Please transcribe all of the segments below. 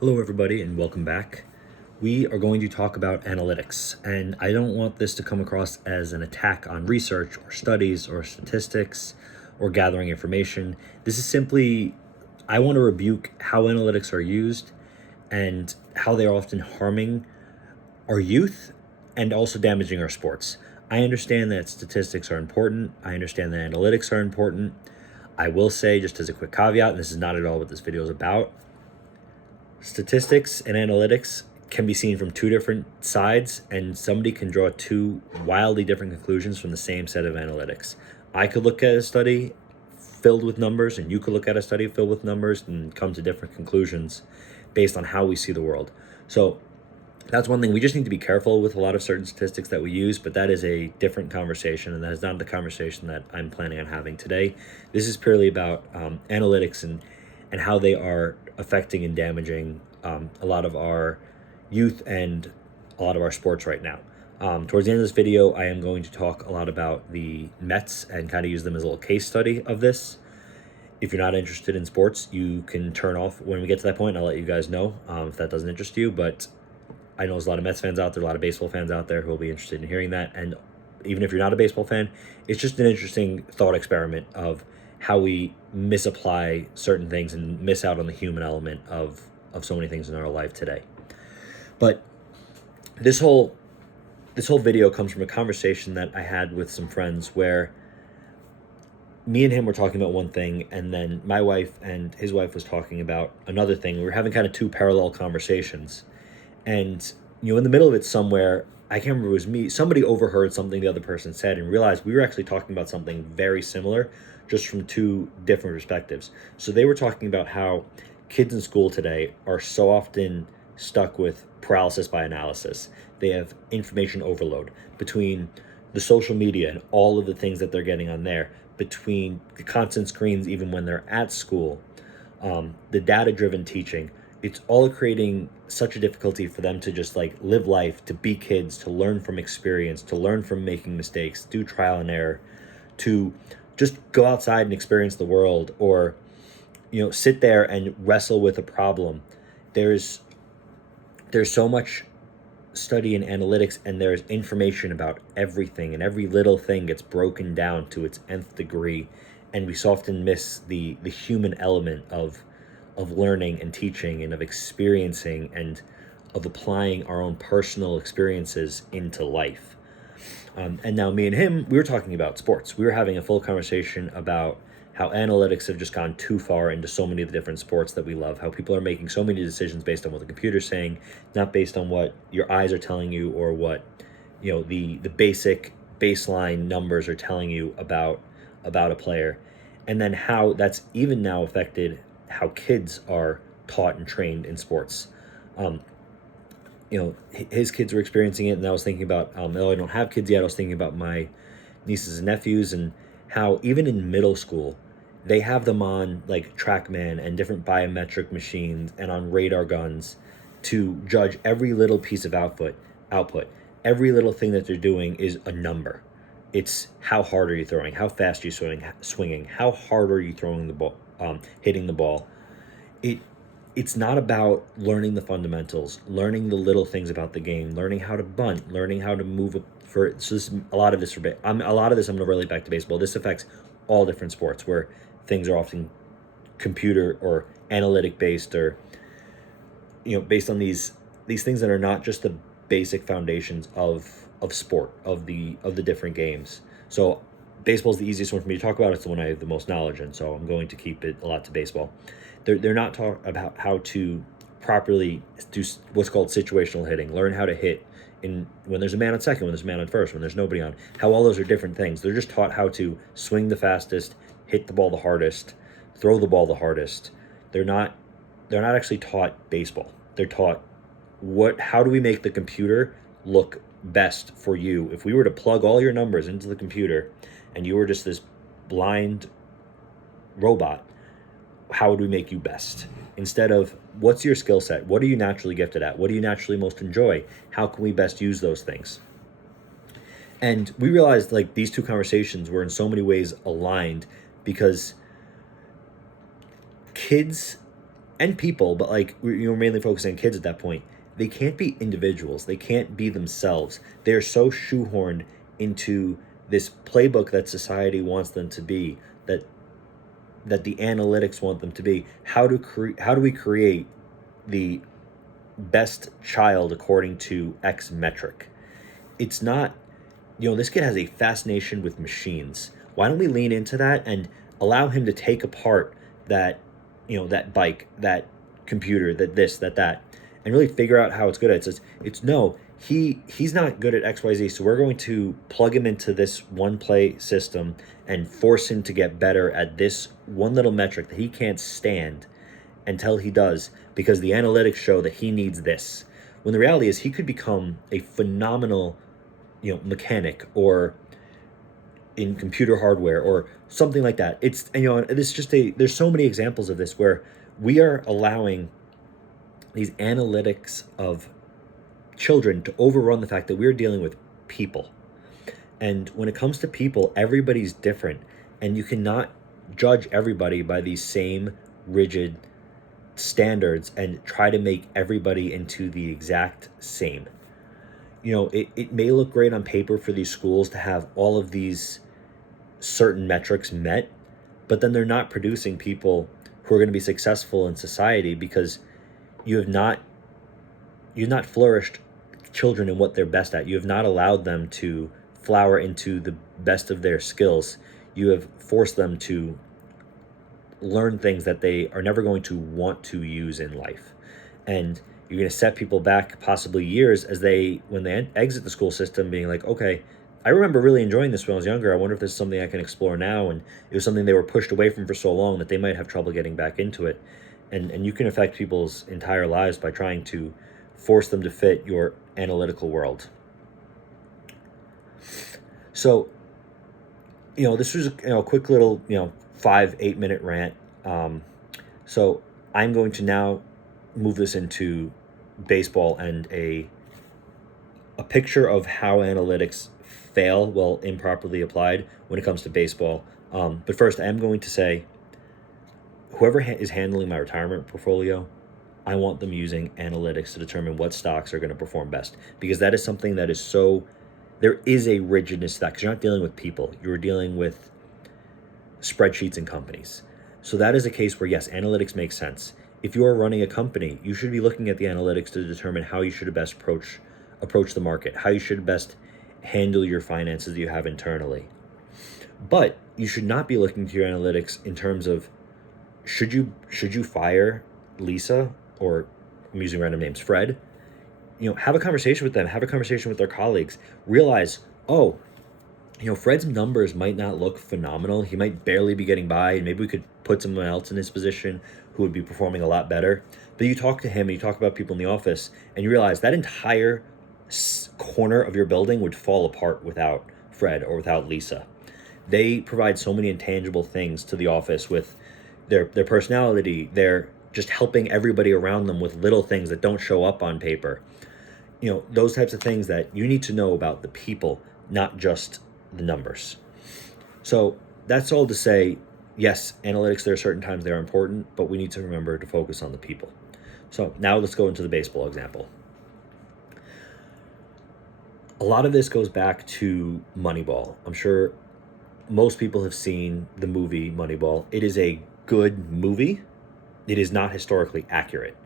Hello, everybody, and welcome back. We are going to talk about analytics, and I don't want this to come across as an attack on research or studies or statistics or gathering information. This is simply, I want to rebuke how analytics are used and how they are often harming our youth and also damaging our sports. I understand that statistics are important. I understand that analytics are important. I will say, just as a quick caveat, and this is not at all what this video is about, statistics and analytics can be seen from two different sides, and somebody can draw two wildly different conclusions from the same set of analytics. I could look at a study filled with numbers, and you could look at a study filled with numbers and come to different conclusions based on how we see the world. So that's one thing. We just need to be careful with a lot of certain statistics that we use, but that is a different conversation, and that is not the conversation that I'm planning on having today. This is purely about analytics and how they are affecting and damaging a lot of our youth and a lot of our sports right now. Towards the end of this video, I am going to talk a lot about the Mets and kind of use them as a little case study of this. If you're not interested in sports, you can turn off when we get to that point, and I'll let you guys know if that doesn't interest you. But I know there's a lot of Mets fans out there, a lot of baseball fans out there who will be interested in hearing that. And even if you're not a baseball fan, it's just an interesting thought experiment of how we misapply certain things and miss out on the human element of so many things in our life today. But this whole video comes from a conversation that I had with some friends where me and him were talking about one thing, and then my wife and his wife was talking about another thing. We were having kind of two parallel conversations. And, in the middle of it somewhere, I can't remember, it was me, somebody overheard something the other person said and realized we were actually talking about something very similar, just from two different perspectives. So they were talking about how kids in school today are so often stuck with paralysis by analysis. They have information overload between the social media and all of the things that they're getting on there, between the constant screens even when they're at school, the data-driven teaching. It's all creating such a difficulty for them to just live life, to be kids, to learn from experience, to learn from making mistakes, do trial and error, to just go outside and experience the world, or sit there and wrestle with a problem. There's so much study in analytics, and there's information about everything, and every little thing gets broken down to its nth degree, and we so often miss the human element of learning and teaching and of experiencing and of applying our own personal experiences into life. And now me and him, we were talking about sports. We were having a full conversation about how analytics have just gone too far into so many of the different sports that we love, how people are making so many decisions based on what the computer's saying, not based on what your eyes are telling you or what, the basic baseline numbers are telling you about a player. And then how that's even now affected how kids are taught and trained in sports. His kids were experiencing it, and I was thinking about, though I don't have kids yet, I was thinking about my nieces and nephews, and how even in middle school, they have them on TrackMan and different biometric machines and on radar guns to judge every little piece of output. Every little thing that they're doing is a number. It's how hard are you throwing, how fast are you swinging, how hard are you throwing the ball, hitting the ball. It's not about learning the fundamentals, learning the little things about the game, learning how to bunt, learning how to move a lot of this I'm going to relate back to baseball. This affects all different sports where things are often computer or analytic based, or based on these things that are not just the basic foundations of sport, of the different games. So baseball is the easiest one for me to talk about. It's the one I have the most knowledge in, so I'm going to keep it a lot to baseball. They're not talking about how to properly do what's called situational hitting, learn how to hit when there's a man on second, when there's a man on first, when there's nobody on, how all those are different things. They're just taught how to swing the fastest, hit the ball the hardest, throw the ball the hardest. They're not actually taught baseball. They're taught how do we make the computer look best for you. If we were to plug all your numbers into the computer and you were just this blind robot, how would we make you best? Instead of, what's your skill set? What are you naturally gifted at? What do you naturally most enjoy? How can we best use those things? And we realized these two conversations were in so many ways aligned, because kids and people, but like you're mainly focusing on kids at that point. They can't be individuals. They can't be themselves. They're so shoehorned into this playbook that society wants them to be, that the analytics want them to be. How do we create the best child according to X metric? It's not, this kid has a fascination with machines. Why don't we lean into that and allow him to take apart that, that bike, that computer, that this, that, and really figure out how it's good at it. It's no, he's not good at XYZ, so we're going to plug him into this one play system and force him to get better at this one little metric that he can't stand until he does, because the analytics show that he needs this. When the reality is he could become a phenomenal, mechanic, or in computer hardware or something like that. It's just there's so many examples of this where we are allowing these analytics of children to overrun the fact that we're dealing with people. And when it comes to people, everybody's different, and you cannot judge everybody by these same rigid standards and try to make everybody into the exact same. It may look great on paper for these schools to have all of these certain metrics met, but then they're not producing people who are going to be successful in society, because you've not flourished children in what they're best at. You have not allowed them to flower into the best of their skills. You have forced them to learn things that they are never going to want to use in life. And you're going to set people back possibly years when they exit the school system being like, okay, I remember really enjoying this when I was younger. I wonder if this is something I can explore now. And it was something they were pushed away from for so long that they might have trouble getting back into it. And you can affect people's entire lives by trying to force them to fit your analytical world. So, this was a quick little 5-8 minute rant. So I'm going to now move this into baseball and a picture of how analytics fail while improperly applied when it comes to baseball. But first, I am going to say, whoever is handling my retirement portfolio, I want them using analytics to determine what stocks are going to perform best, because that is something that is there is a rigidness to that, because you're not dealing with people, you're dealing with spreadsheets and companies. So that is a case where, yes, analytics makes sense. If you are running a company, you should be looking at the analytics to determine how you should best approach the market, how you should best handle your finances that you have internally. But you should not be looking to your analytics in terms of, should you fire Lisa, or I'm using random names, Fred? Have a conversation with them, have a conversation with their colleagues, realize, Fred's numbers might not look phenomenal. He might barely be getting by, and maybe we could put someone else in his position who would be performing a lot better. But you talk to him and you talk about people in the office, and you realize that entire corner of your building would fall apart without Fred or without Lisa. They provide so many intangible things to the office with their personality. They're just helping everybody around them with little things that don't show up on paper. Those types of things that you need to know about the people, not just the numbers. So that's all to say, yes, analytics, there are certain times they are important, but we need to remember to focus on the people. So now let's go into the baseball example. A lot of this goes back to Moneyball. I'm sure most people have seen the movie Moneyball. It is a good movie. It is not historically accurate.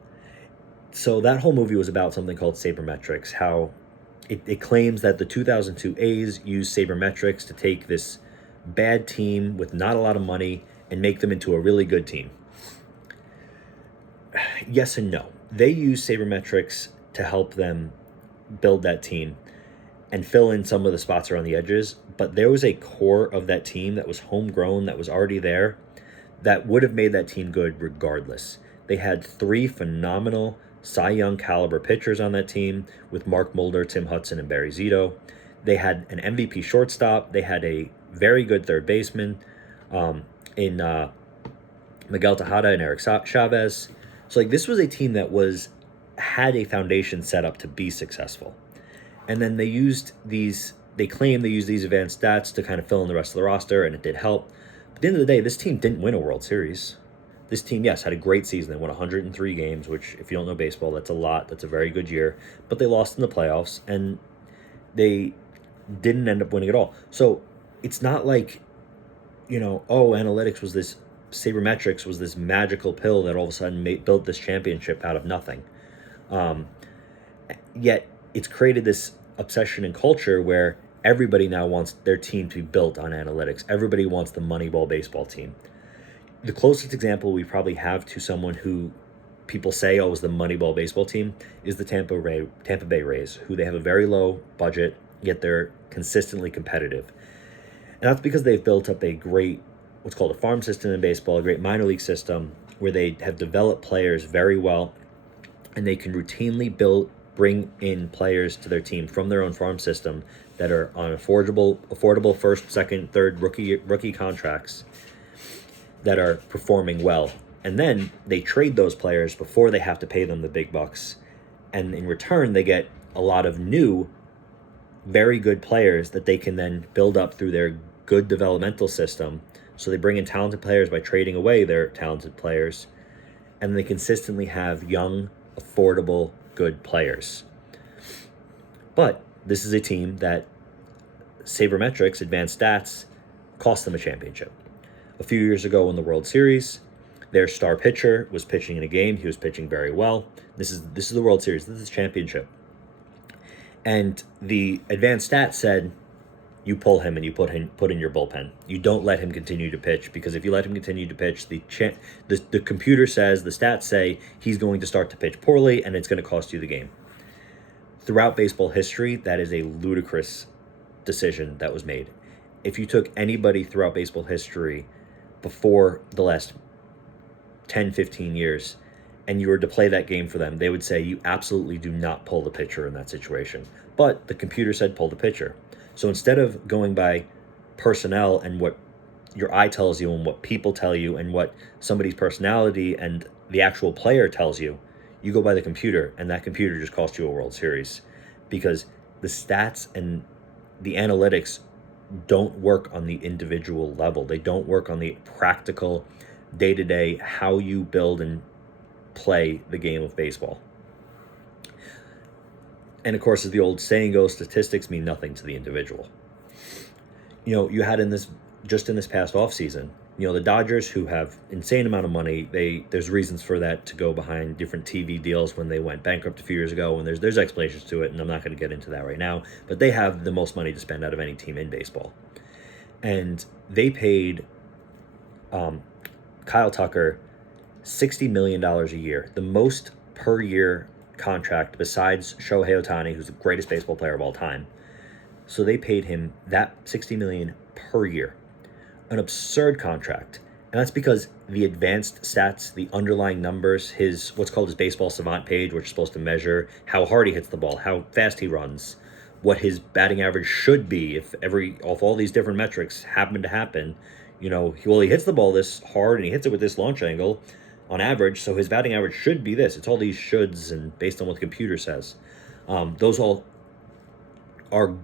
So that whole movie was about something called sabermetrics, how it claims that the 2002 A's used sabermetrics to take this bad team with not a lot of money and make them into a really good team. Yes and no. They used sabermetrics to help them build that team and fill in some of the spots around the edges, but there was a core of that team that was homegrown, that was already there, that would have made that team good regardless. They had 3 phenomenal Cy Young caliber pitchers on that team with Mark Mulder, Tim Hudson, and Barry Zito. They had an MVP shortstop. They had a very good third baseman in Miguel Tejada and Eric Chavez. So this was a team that had a foundation set up to be successful. And then they claim they used these advanced stats to kind of fill in the rest of the roster, and it did help. But at the end of the day, this team didn't win a World Series. this team, yes, had a great season. They won 103 games, which, if you don't know baseball, that's a lot. That's a very good year. But they lost in the playoffs, and they didn't end up winning at all. So it's not like, analytics was this, sabermetrics was this magical pill that all of a sudden built this championship out of nothing. Yet it's created this obsession and culture where everybody now wants their team to be built on analytics. Everybody wants the Moneyball baseball team. The closest example we probably have to someone who people say, is the Moneyball baseball team, is the Tampa Bay Rays, who they have a very low budget, yet they're consistently competitive. And that's because they've built up a great, what's called a farm system in baseball, a great minor league system, where they have developed players very well, and they can routinely bring in players to their team from their own farm system that are on affordable first, second, third rookie contracts that are performing well. And then they trade those players before they have to pay them the big bucks. And in return, they get a lot of new, very good players that they can then build up through their good developmental system. So they bring in talented players by trading away their talented players. And they consistently have young, affordable, good players. But this is a team that sabermetrics, advanced stats, cost them a championship. A few years ago in the World Series, their star pitcher was pitching in a game. He was pitching very well. This is the World Series. This is championship. And the advanced stats said, you pull him and you put in your bullpen. You don't let him continue to pitch, because if you let him continue to pitch, the computer says, the stats say he's going to start to pitch poorly, and it's going to cost you the game. Throughout baseball history, that is a ludicrous decision that was made. If you took anybody throughout baseball history before the last 10, 15 years, and you were to play that game for them, they would say you absolutely do not pull the pitcher in that situation. But the computer said pull the pitcher. So instead of going by personnel and what your eye tells you and what people tell you and what somebody's personality and the actual player tells you, you go by the computer, and that computer just cost you a World Series, because the stats and the analytics don't work on the individual level. They don't work on the practical, day-to-day, how you build and play the game of baseball. And of course, as the old saying goes, statistics mean nothing to the individual. You had in this past offseason, the Dodgers, who have insane amount of money, there's reasons for that to go behind different TV deals when they went bankrupt a few years ago, and there's explanations to it, and I'm not going to get into that right now, but they have the most money to spend out of any team in baseball. And they paid Kyle Tucker $60 million a year, the most per year contract besides Shohei Ohtani, who's the greatest baseball player of all time. So they paid him that $60 million per year, an absurd contract. And that's because the advanced stats, the underlying numbers, his what's called his baseball savant page, which is supposed to measure how hard he hits the ball, how fast he runs, what his batting average should be if all these different metrics happen to happen. He hits the ball this hard and he hits it with this launch angle on average, so his batting average should be this. It's all these shoulds and based on what the computer says. Those all are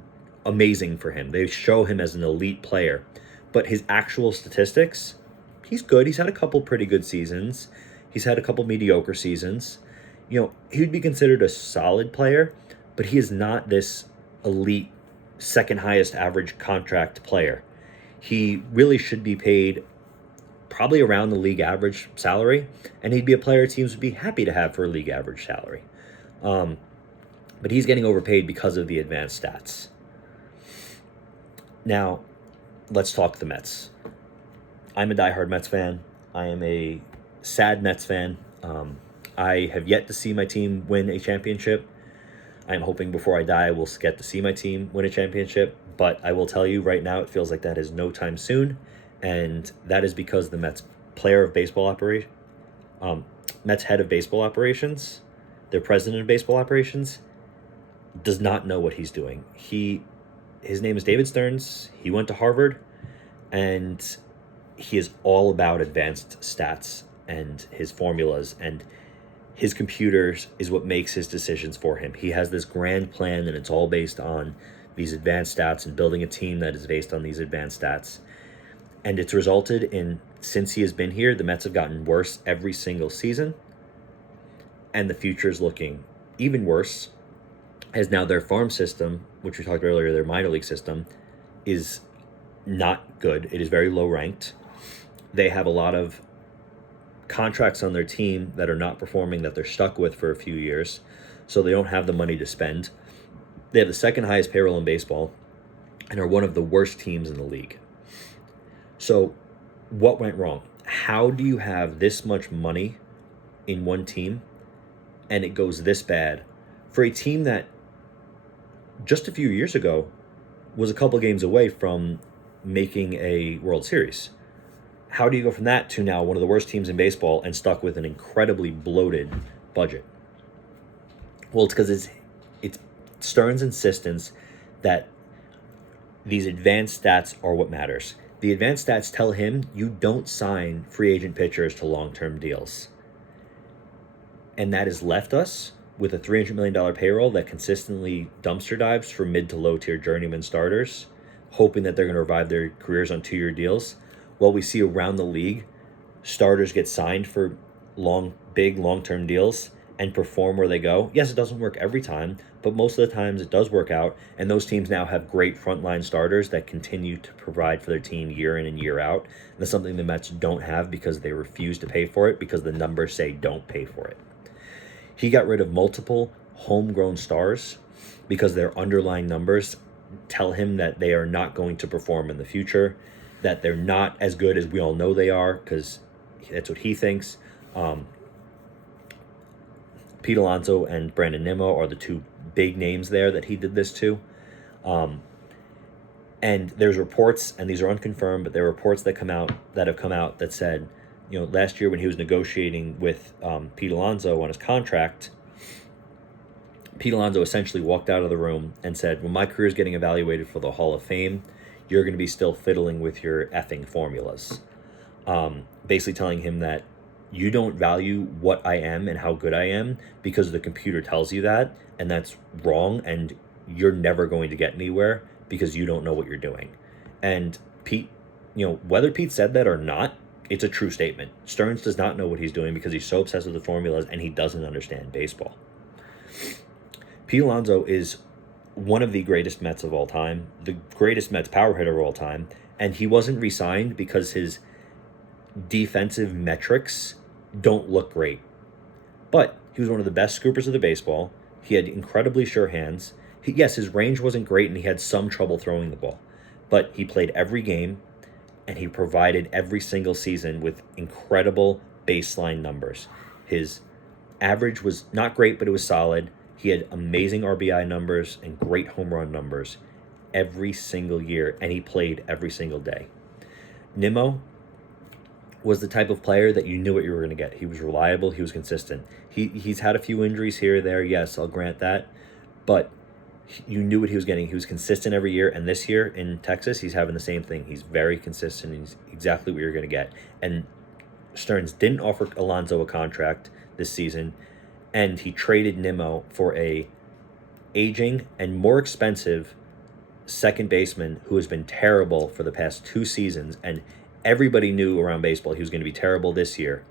amazing for him. They show him as an elite player. But his actual statistics, he's good. He's had a couple pretty good seasons. He's had a couple mediocre seasons. He would be considered a solid player, but he is not this elite, second highest average contract player. He really should be paid probably around the league average salary, and he'd be a player teams would be happy to have for a league average salary. But he's getting overpaid because of the advanced stats. Now, let's talk the Mets. I'm a diehard Mets fan. I am a sad Mets fan. I have yet to see my team win a championship. I'm hoping before I die I will get to see my team win a championship, but I will tell you right now it feels like that is no time soon, and that is because the Mets Mets head of baseball operations, their president of baseball operations, does not know what he's doing. His name is David Stearns. He went to Harvard, and he is all about advanced stats and his formulas, and his computers is what makes his decisions for him. He has this grand plan, and it's all based on these advanced stats and building a team that is based on these advanced stats. And it's resulted in since he has been here, the Mets have gotten worse every single season, and the future is looking even worse, as now their farm system, which we talked about earlier, their minor league system, is not good. It is very low ranked. They have a lot of contracts on their team that are not performing, that they're stuck with for a few years, so they don't have the money to spend. They have the second highest payroll in baseball and are one of the worst teams in the league. So what went wrong? How do you have this much money in one team and it goes this bad for a team that just a few years ago was a couple games away from making a World Series? How do you go from that to now one of the worst teams in baseball and stuck with an incredibly bloated budget? Well, it's because it's Stearns' insistence that these advanced stats are what matters. The advanced stats tell him you don't sign free agent pitchers to long-term deals. And that has left us with a $300 million payroll that consistently dumpster dives for mid to low tier journeyman starters, hoping that they're going to revive their careers on 2-year deals. While we see around the league, starters get signed for big long-term deals and perform where they go. Yes, it doesn't work every time, but most of the times it does work out, and those teams now have great frontline starters that continue to provide for their team year in and year out. And that's something the Mets don't have because they refuse to pay for it, because the numbers say don't pay for it. He got rid of multiple homegrown stars because their underlying numbers tell him that they are not going to perform in the future, that they're not as good as we all know they are, because that's what he thinks. Pete Alonso and Brandon Nimmo are the two big names there that he did this to. And there's reports, and these are unconfirmed, but there are reports that have come out that said, last year when he was negotiating with Pete Alonso on his contract, Pete Alonso essentially walked out of the room and said, when my career is getting evaluated for the Hall of Fame, you're going to be still fiddling with your effing formulas. Basically telling him that you don't value what I am and how good I am because the computer tells you that, and that's wrong, and you're never going to get anywhere because you don't know what you're doing. And Pete, whether Pete said that or not, it's a true statement. Stearns does not know what he's doing because he's so obsessed with the formulas and he doesn't understand baseball. Pete Alonso is one of the greatest Mets of all time, the greatest Mets power hitter of all time, and he wasn't re-signed because his defensive metrics don't look great. But he was one of the best scoopers of the baseball. He had incredibly sure hands. Yes, his range wasn't great and he had some trouble throwing the ball, but he played every game and he provided every single season with incredible baseline numbers. His average was not great, but it was solid. He had amazing RBI numbers and great home run numbers every single year, and he played every single day. Nimmo was the type of player that you knew what you were going to get. He was reliable. He was consistent. He's had a few injuries here or there. Yes, I'll grant that. But you knew what he was getting. He was consistent every year. And this year in Texas, he's having the same thing. He's very consistent. He's exactly what you're going to get. And Stearns didn't offer Alonso a contract this season. And he traded Nimmo for a aging and more expensive second baseman who has been terrible for the past 2 seasons. And everybody knew around baseball he was going to be terrible this year.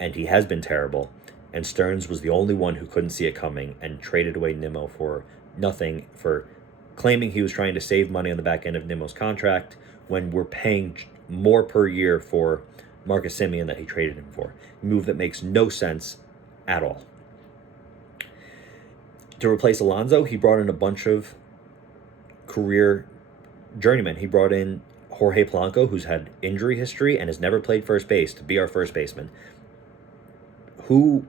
And he has been terrible. And Stearns was the only one who couldn't see it coming and traded away Nimmo for nothing, for claiming he was trying to save money on the back end of Nimmo's contract when we're paying more per year for Marcus Semien that he traded him for. A move that makes no sense at all. To replace Alonso, he brought in a bunch of career journeymen. He brought in Jorge Polanco, who's had injury history and has never played first base, to be our first baseman. Who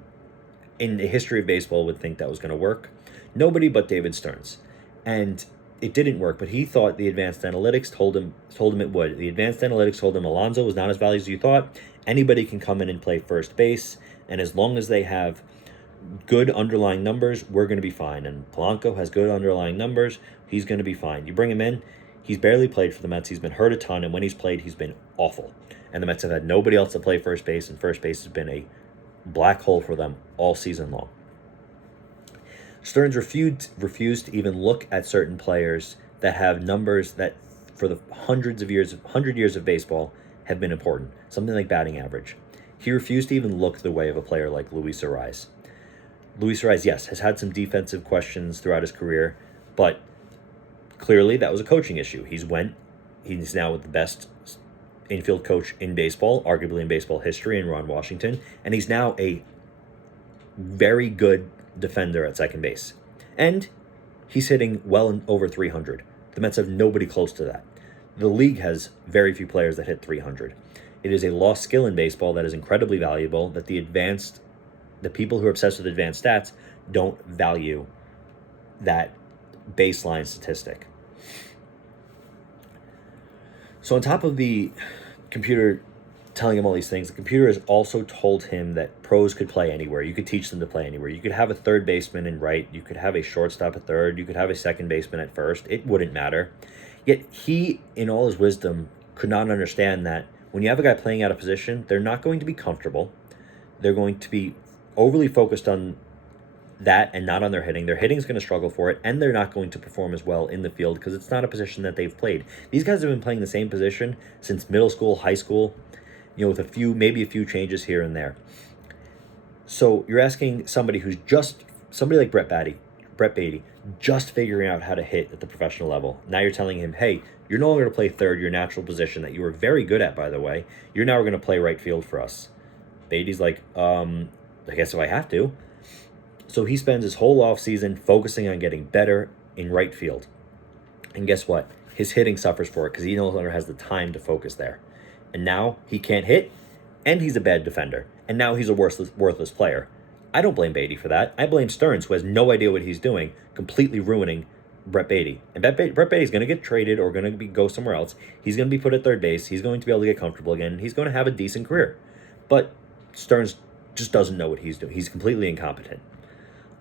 in the history of baseball would think that was going to work? Nobody but David Stearns. And it didn't work, but he thought the advanced analytics told him it would. The advanced analytics told him Alonso was not as valuable as you thought. Anybody can come in and play first base, and as long as they have good underlying numbers, we're going to be fine. And Polanco has good underlying numbers. He's going to be fine. You bring him in, he's barely played for the Mets. He's been hurt a ton, and when he's played, he's been awful. And the Mets have had nobody else to play first base, and first base has been a black hole for them all season long. Stearns refused to even look at certain players that have numbers that for the 100 years of baseball have been important, something like batting average. He refused to even look the way of a player like Luis Ariz. Luis Ariz, yes, has had some defensive questions throughout his career, but clearly that was a coaching issue. He's now with the best infield coach in baseball, arguably in baseball history, in Ron Washington, and he's now a very good defender at second base. And he's hitting well over 300. The Mets have nobody close to that. The league has very few players that hit 300. It is a lost skill in baseball that is incredibly valuable, that the people who are obsessed with advanced stats don't value that baseline statistic. So on top of the computer telling him all these things, the computer has also told him that pros could play anywhere. You could teach them to play anywhere. You could have a third baseman in right. You could have a shortstop at third. You could have a second baseman at first. It wouldn't matter. Yet he, in all his wisdom, could not understand that when you have a guy playing out of position, they're not going to be comfortable. They're going to be overly focused on that and not on their hitting. Their hitting is going to struggle for it, and they're not going to perform as well in the field because it's not a position that they've played. These guys have been playing the same position since middle school, high school, with maybe a few changes here and there. So you're asking somebody like Brett Beatty, just figuring out how to hit at the professional level. Now you're telling him, hey, you're no longer going to play third, your natural position that you were very good at, by the way. You're now going to play right field for us. Beatty's like, I guess if I have to. So he spends his whole offseason focusing on getting better in right field. And guess what? His hitting suffers for it because he no longer has the time to focus there. And now he can't hit, and he's a bad defender. And now he's a worthless player. I don't blame Beatty for that. I blame Stearns, who has no idea what he's doing, completely ruining Brett Beatty. And Brett Beatty's going to get traded or going to go somewhere else. He's going to be put at third base. He's going to be able to get comfortable again. And he's going to have a decent career. But Stearns just doesn't know what he's doing. He's completely incompetent.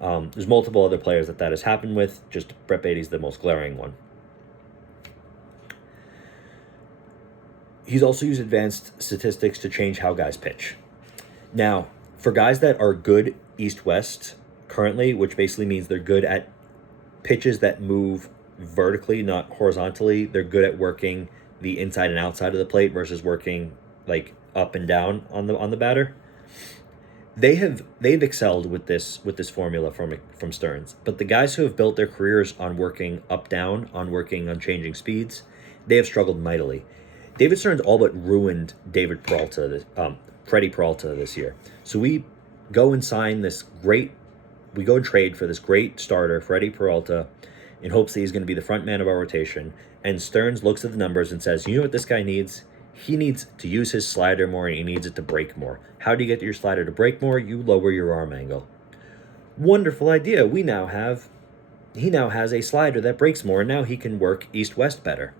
There's multiple other players that has happened with. Just Brett Beatty's the most glaring one. He's also used advanced statistics to change how guys pitch. Now, for guys that are good east-west currently, which basically means they're good at pitches that move vertically, not horizontally, they're good at working the inside and outside of the plate versus working like up and down on the batter. They've excelled with this formula from Stearns. But the guys who have built their careers on working up down, on working on changing speeds, they have struggled mightily. David Stearns all but ruined Freddie Peralta this year. So we go and trade for this great starter, Freddie Peralta, in hopes that he's going to be the front man of our rotation. And Stearns looks at the numbers and says, you know what this guy needs? He needs to use his slider more, and he needs it to break more. How do you get your slider to break more? You lower your arm angle. Wonderful idea. He now has a slider that breaks more, and now he can work east-west better.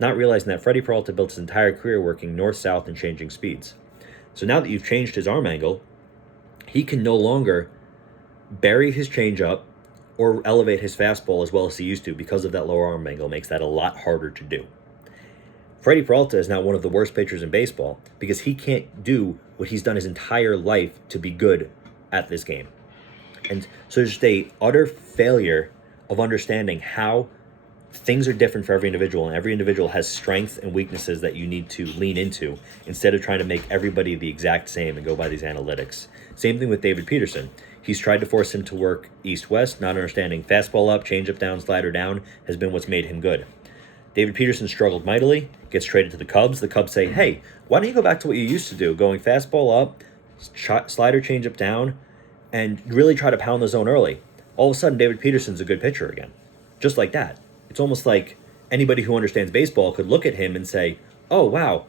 Not realizing that Freddie Peralta built his entire career working north-south and changing speeds. So now that you've changed his arm angle, he can no longer bury his changeup or elevate his fastball as well as he used to because of that lower arm angle. Makes that a lot harder to do. Freddie Peralta is now one of the worst pitchers in baseball because he can't do what he's done his entire life to be good at this game. And so there's just a utter failure of understanding how things are different for every individual, and every individual has strengths and weaknesses that you need to lean into instead of trying to make everybody the exact same and go by these analytics. Same thing with David Peterson. He's tried to force him to work east-west, not understanding fastball up, changeup down, slider down has been what's made him good. David Peterson struggled mightily, gets traded to the Cubs. The Cubs say, hey, why don't you go back to what you used to do, going fastball up, slider changeup down, and really try to pound the zone early. All of a sudden, David Peterson's a good pitcher again. Just like that. It's almost like anybody who understands baseball could look at him and say, oh, wow,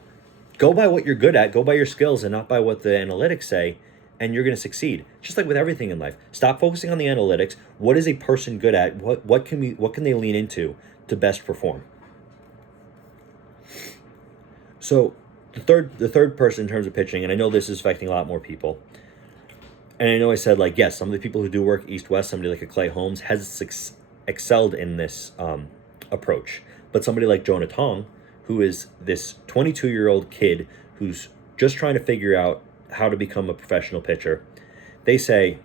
go by what you're good at, go by your skills and not by what the analytics say, and you're going to succeed. Just like with everything in life. Stop focusing on the analytics. What is a person good at? What can they lean into to best perform? So the third person in terms of pitching, and I know this is affecting a lot more people, and I know I said, like, yes, some of the people who do work east-west, somebody like a Clay Holmes has excelled in this approach. But somebody like Jonah Tong, who is this 22-year-old kid who's just trying to figure out how to become a professional pitcher, they say,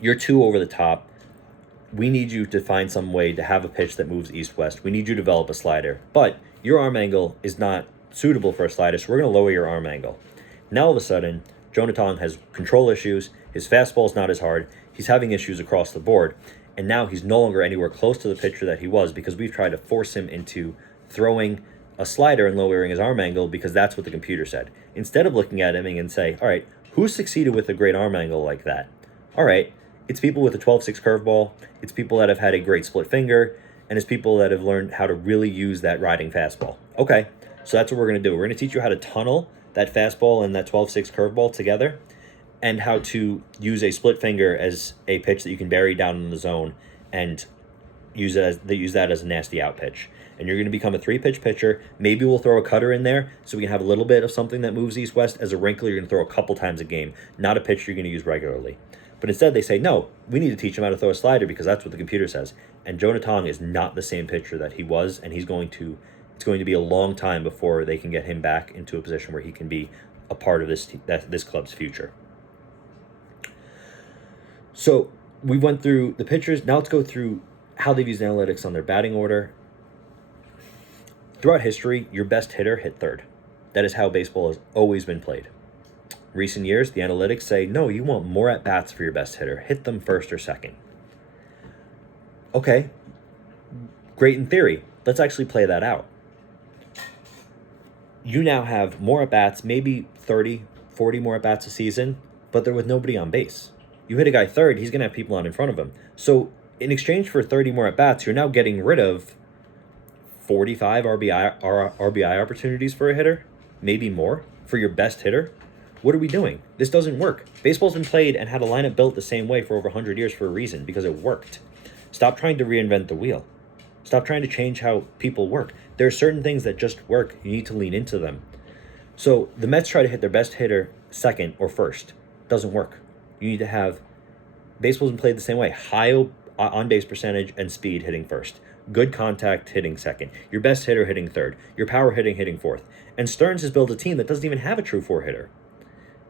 you're too over the top. We need you to find some way to have a pitch that moves east-west. We need you to develop a slider. But your arm angle is not suitable for a slider, so we're going to lower your arm angle. Now all of a sudden, Jonathan has control issues. His fastball's not as hard. He's having issues across the board. And now he's no longer anywhere close to the pitcher that he was because we've tried to force him into throwing a slider and lowering his arm angle because that's what the computer said. Instead of looking at him and say, all right, who succeeded with a great arm angle like that? All right, it's people with a 12-6 curveball. It's people that have had a great split finger. And it's people that have learned how to really use that riding fastball. Okay, so that's what we're going to do. We're going to teach you how to tunnel that fastball and that 12-6 curveball together, and how to use a split finger as a pitch that you can bury down in the zone and use that as a nasty out pitch. And you're going to become a 3-pitch pitcher. Maybe we'll throw a cutter in there so we can have a little bit of something that moves east-west. As a wrinkle, you're going to throw a couple times a game, not a pitch you're going to use regularly. But instead they say, no, we need to teach him how to throw a slider because that's what the computer says. And Jonathan is not the same pitcher that he was, and it's going to be a long time before they can get him back into a position where he can be a part of this club's future. So we went through the pitchers. Now let's go through how they've used analytics on their batting order. Throughout history, your best hitter hit third. That is how baseball has always been played. Recent years, the analytics say, no, you want more at-bats for your best hitter. Hit them first or second. Okay, great in theory. Let's actually play that out. You now have more at-bats, maybe 30, 40 more at-bats a season, but they're with nobody on base. You hit a guy third, he's going to have people on in front of him. So in exchange for 30 more at-bats, you're now getting rid of 45 RBI opportunities for a hitter, maybe more, for your best hitter. What are we doing? This doesn't work. Baseball's been played and had a lineup built the same way for over 100 years for a reason, because it worked. Stop trying to reinvent the wheel. Stop trying to change how people work. There are certain things that just work. You need to lean into them. So the Mets try to hit their best hitter second or first. Doesn't work. You need to have, baseball's been played the same way. High on-base percentage and speed hitting first. Good contact hitting second. Your best hitter hitting third. Your power hitting fourth. And Stearns has built a team that doesn't even have a true four-hitter.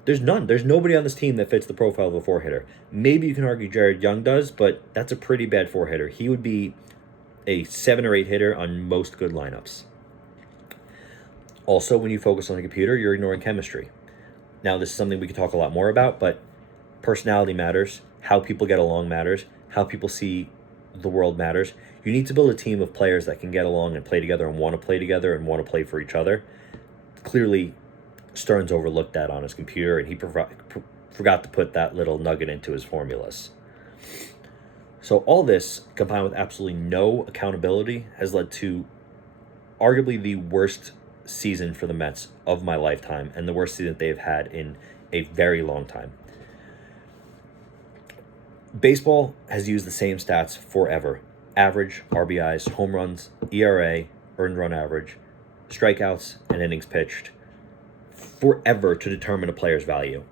There's none. There's nobody on this team that fits the profile of a four-hitter. Maybe you can argue Jared Young does, but that's a pretty bad four-hitter. He would be a 7 or 8 hitter on most good lineups. Also, when you focus on the computer, you're ignoring chemistry. Now, this is something we could talk a lot more about, but personality matters. How people get along matters. How people see the world matters. You need to build a team of players that can get along and play together and want to play together and want to play for each other. Clearly, Stearns overlooked that on his computer, and he forgot to put that little nugget into his formulas. So all this, combined with absolutely no accountability, has led to arguably the worst season for the Mets of my lifetime, and the worst season they've had in a very long time. Baseball has used the same stats forever. Average, RBIs, home runs, ERA, earned run average, strikeouts, and innings pitched, forever to determine a player's value.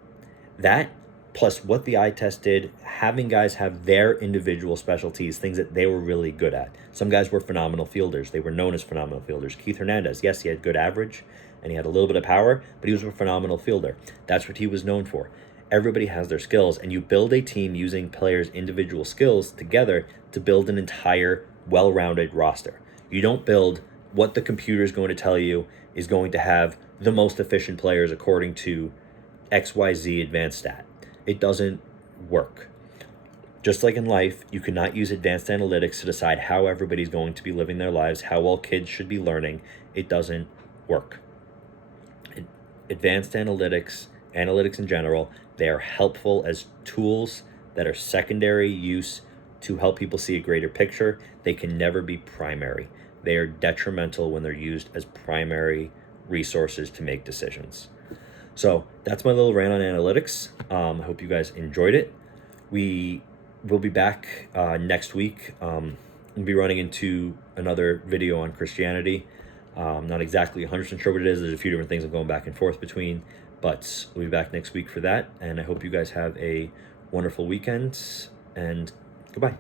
That, plus what the eye test did, having guys have their individual specialties, things that they were really good at. Some guys were phenomenal fielders. They were known as phenomenal fielders. Keith Hernandez, yes, he had good average, and he had a little bit of power, but he was a phenomenal fielder. That's what he was known for. Everybody has their skills, and you build a team using players' individual skills together to build an entire well-rounded roster. You don't build what the computer is going to tell you is going to have the most efficient players according to XYZ advanced stat. It doesn't work. Just like in life, you cannot use advanced analytics to decide how everybody's going to be living their lives, how all kids should be learning. It doesn't work. Advanced analytics in general, they are helpful as tools that are secondary use to help people see a greater picture. They can never be primary. They are detrimental when they're used as primary resources to make decisions. So that's my little rant on analytics. I hope you guys enjoyed it. We will be back next week. We'll be running into another video on Christianity. Not exactly 100% sure what it is. There's a few different things I'm going back and forth between, but we'll be back next week for that. And I hope you guys have a wonderful weekend, and goodbye.